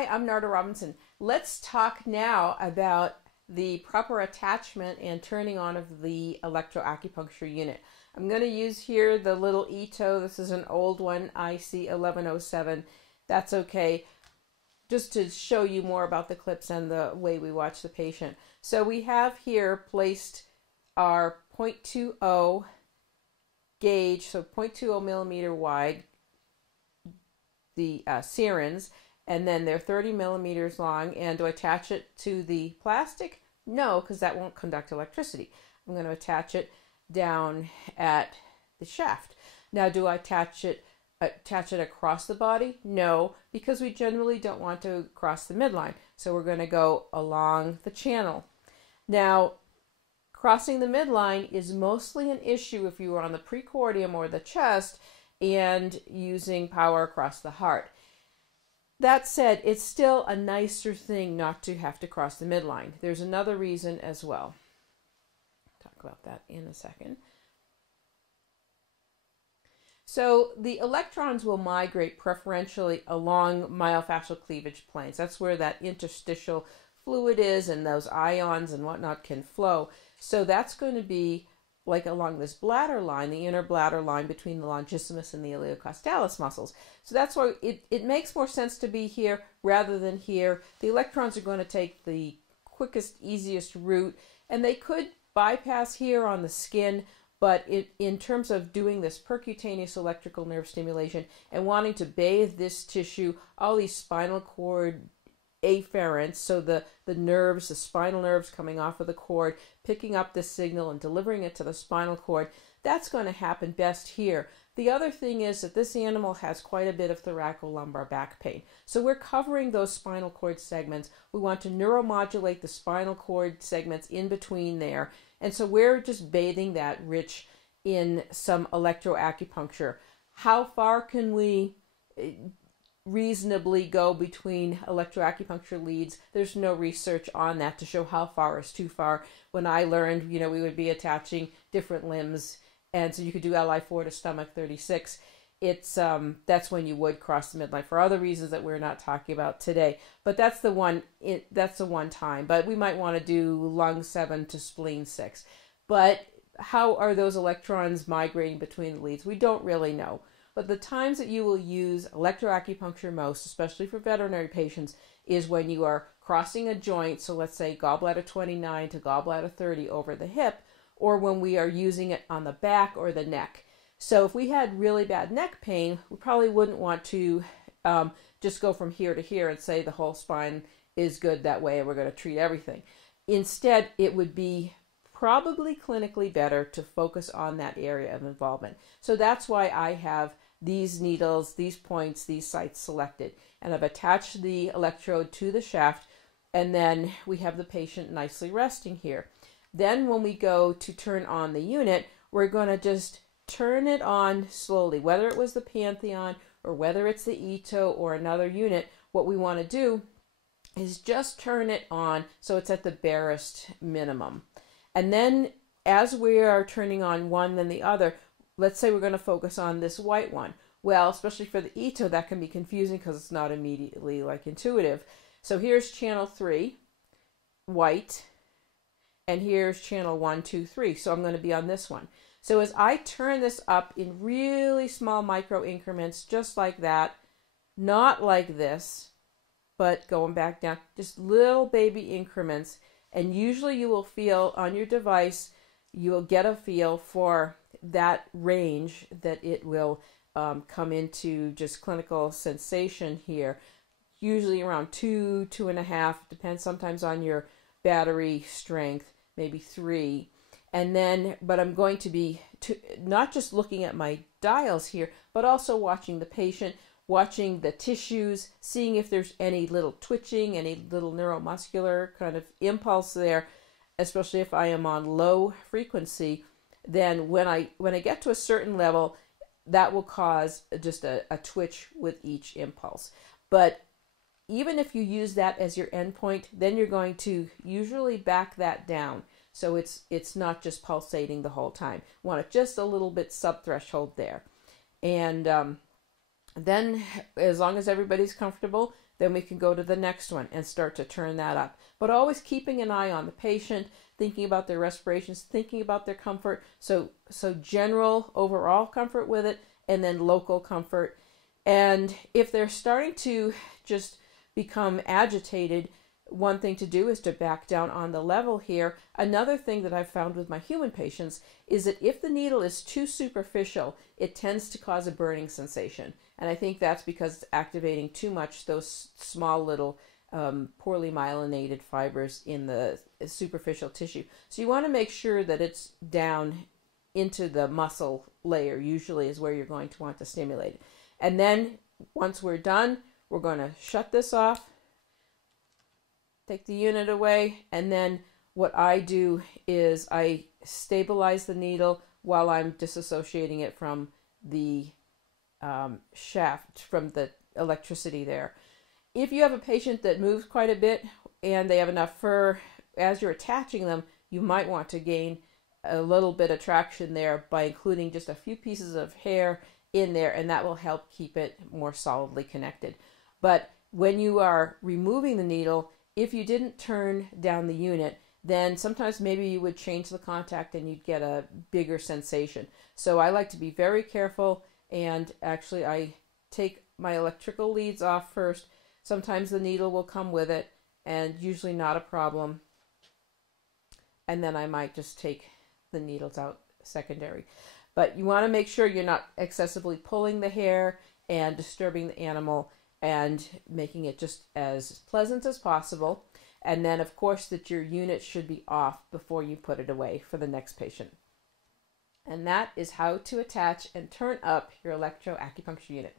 Hi, I'm Narda Robinson. Let's talk now about the proper attachment and turning on of the electroacupuncture unit. I'm going to use here the little Ito. This is an old one, IC 1107. That's okay, just to show you more about the clips and the way we watch the patient. So we have here placed our 0.20 gauge, so 0.20 millimeter wide, the Sirens, and then they're 30 millimeters long. And do I attach it to the plastic? No, because that won't conduct electricity. I'm going to attach it down at the shaft. Now, do I attach it across the body? No, because we generally don't want to cross the midline. So we're going to go along the channel. Now, crossing the midline is mostly an issue if you are on the precordium or the chest and using power across the heart. That said, it's still a nicer thing not to have to cross the midline. There's another reason as well. Talk about that in a second. So the electrons will migrate preferentially along myofascial cleavage planes. That's where that interstitial fluid is, and those ions and whatnot can flow. So that's going to be like along this bladder line, the inner bladder line between the longissimus and the iliocostalis muscles. So that's why it makes more sense to be here rather than here. The electrons are going to take the quickest, easiest route, and they could bypass here on the skin, but in terms of doing this percutaneous electrical nerve stimulation and wanting to bathe this tissue, all these spinal cord afferents, so the nerves, the spinal nerves coming off of the cord, picking up the signal and delivering it to the spinal cord, that's going to happen best here. The other thing is that this animal has quite a bit of thoracolumbar back pain. So we're covering those spinal cord segments. We want to neuromodulate the spinal cord segments in between there. And so we're just bathing that rich in some electroacupuncture. How far can we reasonably go between electroacupuncture leads? There's no research on that to show how far is too far. When I learned, we would be attaching different limbs, and so you could do LI4 to stomach 36. It's that's when you would cross the midline for other reasons that we're not talking about today. But that's the one. That's the one time. But we might want to do lung 7 to spleen 6. But how are those electrons migrating between the leads? We don't really know. But the times that you will use electroacupuncture most, especially for veterinary patients, is when you are crossing a joint, so let's say gallbladder 29 to gallbladder 30 over the hip, or when we are using it on the back or the neck. So if we had really bad neck pain, we probably wouldn't want to just go from here to here and say the whole spine is good that way and we're going to treat everything. Instead, it would be probably clinically better to focus on that area of involvement. So that's why I have these needles, these points, these sites selected. And I've attached the electrode to the shaft, and then we have the patient nicely resting here. Then when we go to turn on the unit, we're going to just turn it on slowly. Whether it was the Pantheon or whether it's the Ito or another unit, what we want to do is just turn it on so it's at the barest minimum. And then as we are turning on one then the other, let's say we're going to focus on this white one. Well, especially for the Ito, that can be confusing because it's not immediately intuitive. So here's channel 3, white, and here's channel 1, 2, 3. So I'm going to be on this one. So as I turn this up in really small micro increments, just like that, not like this, but going back down, just little baby increments. And usually you will feel on your device, you will get a feel for that range that it will come into just clinical sensation here. Usually around 2, 2.5, depends sometimes on your battery strength, maybe 3. And then, but I'm going to be not just looking at my dials here, but also watching the patient, watching the tissues, seeing if there's any little twitching, any little neuromuscular kind of impulse there, especially if I am on low frequency. Then when I get to a certain level, that will cause just a twitch with each impulse. But even if you use that as your endpoint, then you're going to usually back that down. So it's not just pulsating the whole time. Want it just a little bit sub-threshold there. And then as long as everybody's comfortable, then we can go to the next one and start to turn that up. But always keeping an eye on the patient, thinking about their respirations, thinking about their comfort. So general overall comfort with it, and then local comfort. And if they're starting to just become agitated, one thing to do is to back down on the level here. Another thing that I've found with my human patients is that if the needle is too superficial, it tends to cause a burning sensation. And I think that's because it's activating too much those small little poorly myelinated fibers in the superficial tissue. So you want to make sure that it's down into the muscle layer, usually is where you're going to want to stimulate it. And then once we're done, we're going to shut this off, take the unit away, and then what I do is I stabilize the needle while I'm disassociating it from the shaft, from the electricity there. If you have a patient that moves quite a bit and they have enough fur, as you're attaching them, you might want to gain a little bit of traction there by including just a few pieces of hair in there, and that will help keep it more solidly connected. But when you are removing the needle, if you didn't turn down the unit, then sometimes maybe you would change the contact and you'd get a bigger sensation. So I like to be very careful, and actually I take my electrical leads off first. Sometimes the needle will come with it, and usually not a problem. And then I might just take the needles out secondary. But you want to make sure you're not excessively pulling the hair and disturbing the animal, and making it just as pleasant as possible. And then, of course, that your unit should be off before you put it away for the next patient. And that is how to attach and turn up your electroacupuncture unit.